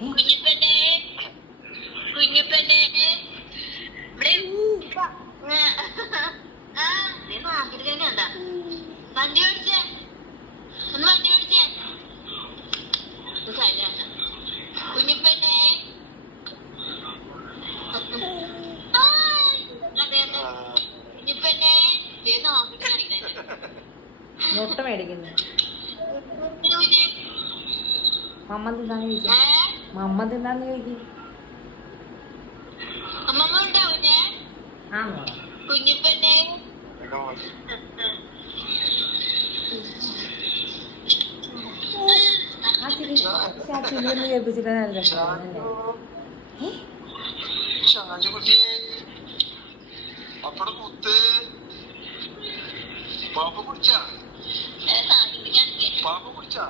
കുഞ്ഞിപ്പെണ്ണേ കുഞ്ഞിപ്പെണ്ണേ ഇവിടെ എന്താ വണ്ടി ഓടിച്ചേ ഒന്ന് വണ്ടി ഓടിച്ചേ കുഞ്ഞിപ്പെണ്ണേ കുഞ്ഞിപ്പെണ്ണേ നോക്കിട്ട് കാണിക്കണേ മുട്ട മേടിക്കുന്നു. മമ്മ തിന്നാന്ന് ചോദിച്ചു. മമ്മ തിന്നാന്ന് ചോദിക്കും. അമ്മമ്മ ഉണ്ടാവൂലേ ആണോ? കുഞ്ഞിപ്പെണ്ണേ ആ ചിരി ഒന്ന് കേൾപ്പിച്ചിട്ട് നല്ല രസമാണല്ലേ? പാപ്പ കുടിച്ചാ